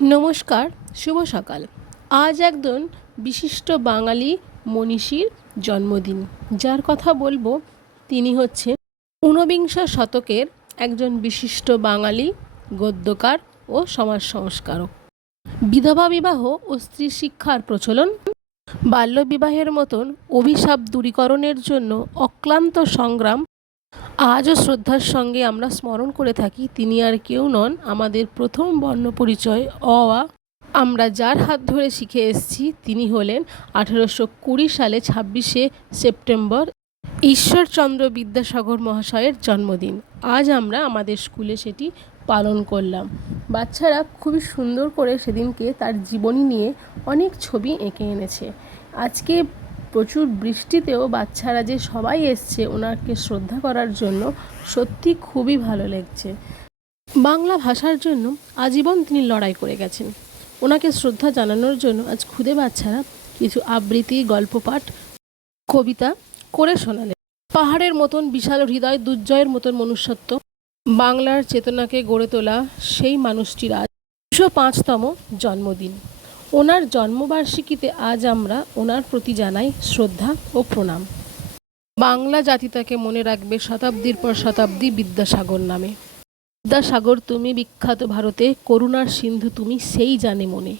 নমস্কার, শুভ সকাল। আজ একজন বিশিষ্ট বাঙালি মনীষীর জন্মদিন। যার কথা বলবো তিনি হচ্ছেন ঊনবিংশ শতকের একজন বিশিষ্ট বাঙালি গদ্যকার ও সমাজ সংস্কারক। বিধবা বিবাহ ও স্ত্রী শিক্ষার প্রচলন, বাল্যবিবাহের মতন অভিশাপ দূরীকরণের জন্য অক্লান্ত সংগ্রাম আজও শ্রদ্ধার সঙ্গে আমরা স্মরণ করে থাকি। তিনি আর কেউ নন, আমাদের প্রথম বর্ণপরিচয় অ আ আমরা যার হাত ধরে শিখে এসেছি তিনি হলেন 1820 সালে 26শে সেপ্টেম্বর ঈশ্বরচন্দ্র বিদ্যাসাগর মহাশয়ের জন্মদিন। আজ আমরা আমাদের স্কুলে সেটি পালন করলাম। বাচ্চারা খুবই সুন্দর করে সেদিনকে তার জীবনী নিয়ে অনেক ছবি এঁকে এনেছে। আজকে প্রচুর বৃষ্টিতেও বাচ্চারা যে সবাই এসছে ওনাকে শ্রদ্ধা করার জন্য, সত্যি খুবই ভালো লাগছে। বাংলা ভাষার জন্য আজীবন তিনি লড়াই করে গেছেন। ওনাকে শ্রদ্ধা জানানোর জন্য আজ খুদে বাচ্চারা কিছু আবৃত্তি, গল্প পাঠ, কবিতা করে শোনালেন। পাহাড়ের মতন বিশাল হৃদয়, দুর্জয়ের মতন মনুষ্যত্ব, বাংলার চেতনাকে গড়ে তোলা সেই মানুষটির আজ 205তম জন্মদিন। ওনার জন্মবার্ষিকীতে আজ আমরা ওনার প্রতি জানাই শ্রদ্ধা ও প্রণাম। বাংলা জাতি তাকে মনে রাখবে শতাব্দীর পর শতাব্দী বিদ্যাসাগর নামে। বিদ্যাসাগর তুমি বিখ্যাত ভারতে, করুণার সিন্ধু তুমি সেই জানে মনে।